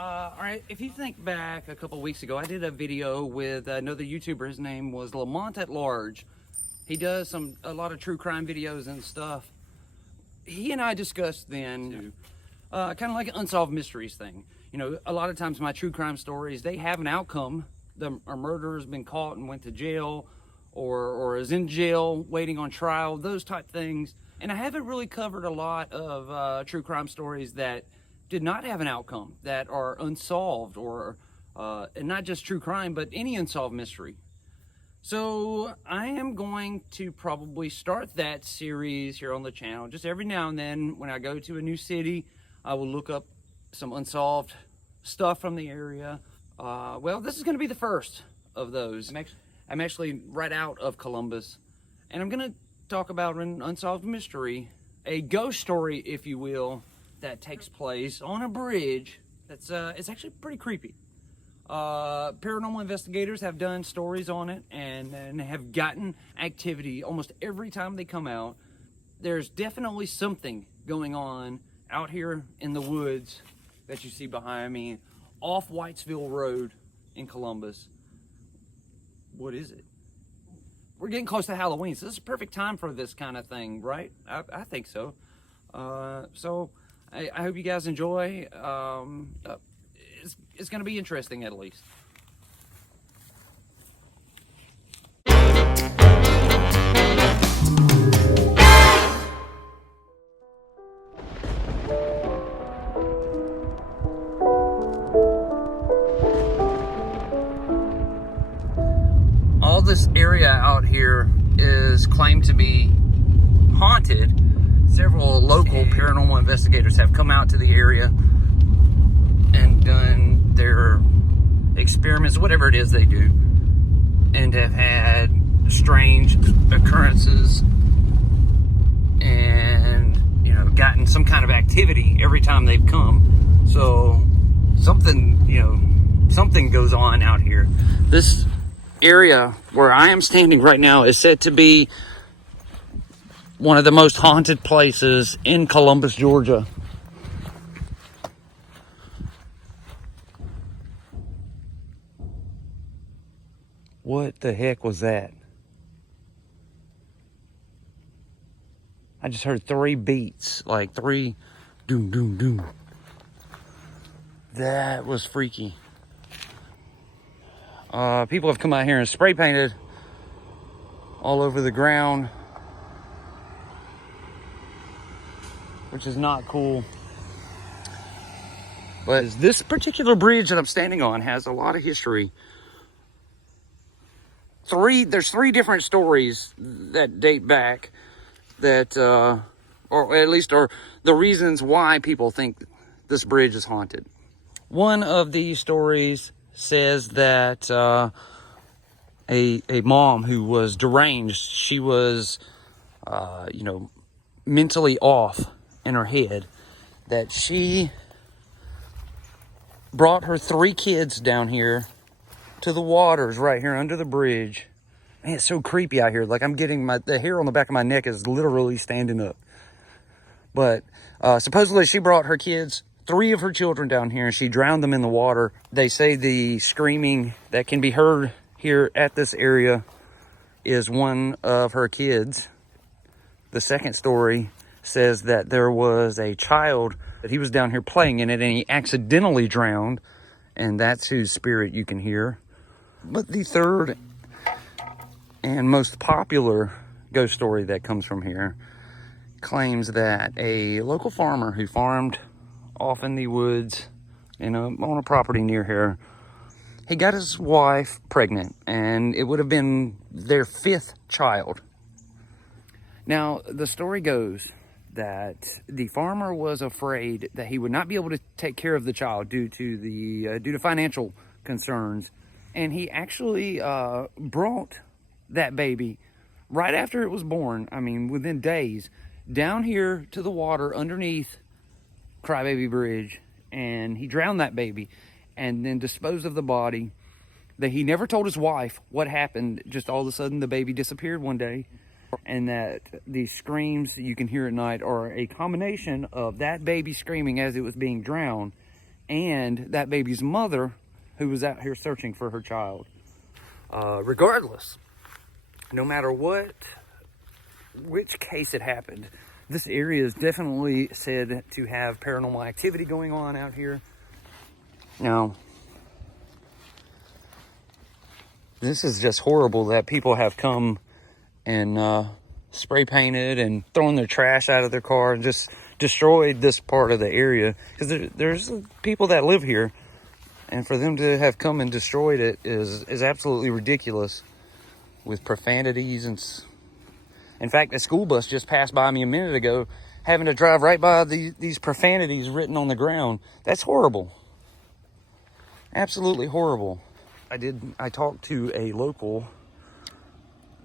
All right, if you think back a couple weeks ago, I did a video with another YouTuber. His name was Lamont at Large. He does a lot of true crime videos and stuff. He and I discussed then kind of like an unsolved mysteries thing. You know, a lot of times my true crime stories, they have an outcome. A murderer's been caught and went to jail, or is in jail waiting on trial, those type things. And I haven't really covered a lot of true crime stories that did not have an outcome, that are unsolved, or and not just true crime, but any unsolved mystery. So I am going to probably start that series here on the channel. Just every now and then when I go to a new city, I will look up some unsolved stuff from the area. Well, this is going to be the first of those. I'm actually right out of Columbus, and I'm going to talk about an unsolved mystery, a ghost story, if you will, that takes place on a bridge that's it's actually pretty creepy. Paranormal investigators have done stories on it and have gotten activity almost every time they come out. There's definitely something going on out here in the woods that you see behind me off Whitesville Road in Columbus. What is it? We're getting close to Halloween, so this is a perfect time for this kind of thing, right? I think so. So I hope you guys enjoy. It's going to be interesting, at least. All this area out here is claimed to be haunted. Several local paranormal investigators have come out to the area and done their experiments, whatever it is they do, and have had strange occurrences and, you know, gotten some kind of activity every time they've come. So something, you know, something goes on out here. This area where I am standing right now is said to be one of the most haunted places in Columbus, Georgia. What the heck was that? I just heard 3 beats, like 3 doom, doom, doom. That was freaky. People have come out here and spray painted all over the ground, which is not cool. But this particular bridge that I'm standing on has a lot of history. There's 3 different stories that date back that, or at least are the reasons why people think this bridge is haunted. One of these stories says that a mom who was deranged, she was, you know, mentally off in her head, that she brought her 3 kids down here to the waters right here under the bridge. Man, it's so creepy out here. Like, I'm getting the hair on the back of my neck is literally standing up. But supposedly she brought her kids, 3 of her children down here, and she drowned them in the water. They say the screaming that can be heard here at this area is one of her kids. The second story says that there was a child that he was down here playing in it and he accidentally drowned, and that's whose spirit you can hear. But the third and most popular ghost story that comes from here claims that a local farmer who farmed off in the woods on a property near here, he got his wife pregnant, and it would have been their 5th child. Now, the story goes that the farmer was afraid that he would not be able to take care of the child due to financial concerns, and he actually brought that baby right after it was born, I mean within days, down here to the water underneath CryBaby Bridge, and he drowned that baby and then disposed of the body. That he never told his wife what happened. Just all of a sudden the baby disappeared one day, and that the screams you can hear at night are a combination of that baby screaming as it was being drowned and that baby's mother, who was out here searching for her child. Regardless, no matter which case it happened, this area is definitely said to have paranormal activity going on out here. Now, this is just horrible that people have come and spray painted and thrown their trash out of their car and just destroyed this part of the area. Because there's people that live here, and for them to have come and destroyed it is absolutely ridiculous, with profanities. And in fact, a school bus just passed by me a minute ago, having to drive right by these profanities written on the ground. That's horrible. Absolutely horrible. I talked to a local,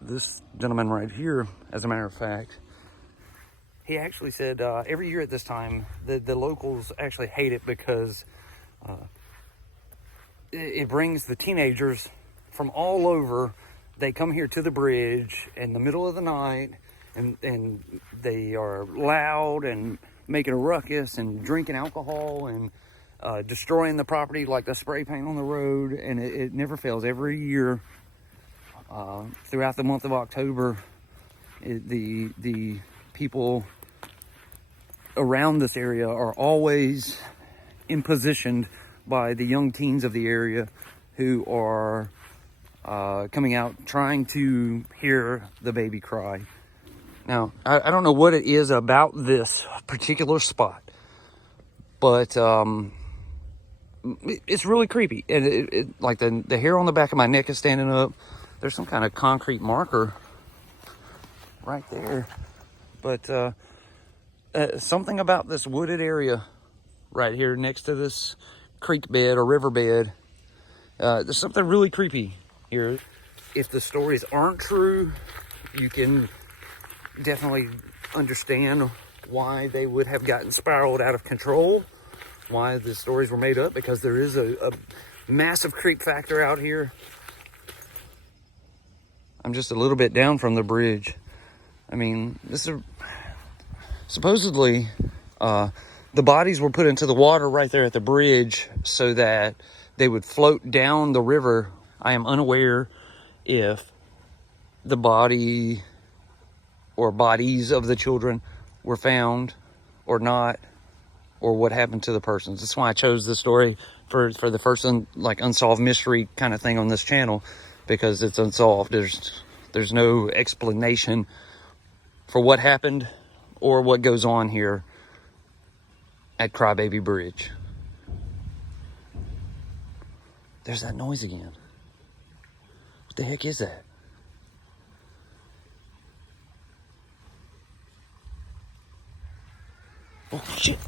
this gentleman right here, as a matter of fact. He actually said every year at this time, the locals actually hate it because it brings the teenagers from all over. They come here to the bridge in the middle of the night, and they are loud and making a ruckus and drinking alcohol and destroying the property like the spray paint on the road. And it never fails. Every year throughout the month of October, the people around this area are always impositioned by the young teens of the area who are coming out trying to hear the baby cry. Now, I don't know what it is about this particular spot, but it's really creepy. And it like the hair on the back of my neck is standing up. There's some kind of concrete marker right there. But something about this wooded area right here next to this creek bed or river bed, there's something really creepy here. If the stories aren't true, you can definitely understand why they would have gotten spiraled out of control, why the stories were made up, because there is a massive creep factor out here. I'm just a little bit down from the bridge. I mean, this is supposedly the bodies were put into the water right there at the bridge so that they would float down the river. I am unaware if the body or bodies of the children were found or not, or what happened to the persons. That's why I chose this story for the first unsolved mystery kind of thing on this channel, because it's unsolved. There's no explanation for what happened or what goes on here at CryBaby Bridge. There's that noise again. What the heck is that? Oh, shit.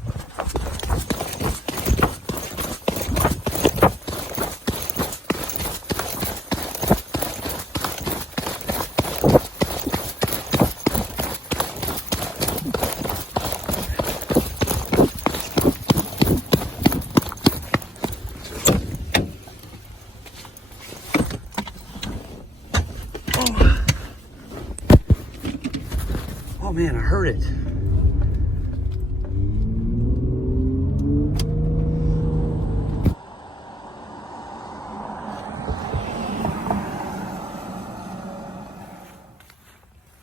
Oh man, I heard it.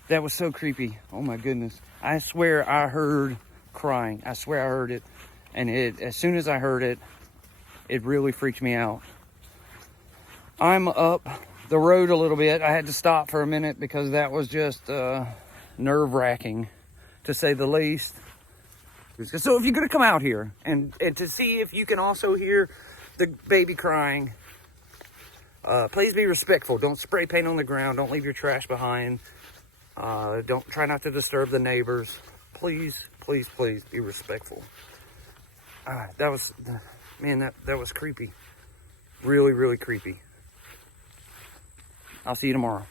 That was so creepy. Oh my goodness. I swear I heard crying. I swear I heard it. And as soon as I heard it, it really freaked me out. I'm up the road a little bit. I had to stop for a minute because that was just nerve-wracking, to say the least. So if you're going to come out here and to see if you can also hear the baby crying, please be respectful. Don't spray paint on the ground. Don't leave your trash behind. Don't try not to disturb the neighbors. Please, please, please be respectful. That was, man, that was creepy. Really, really creepy. I'll see you tomorrow.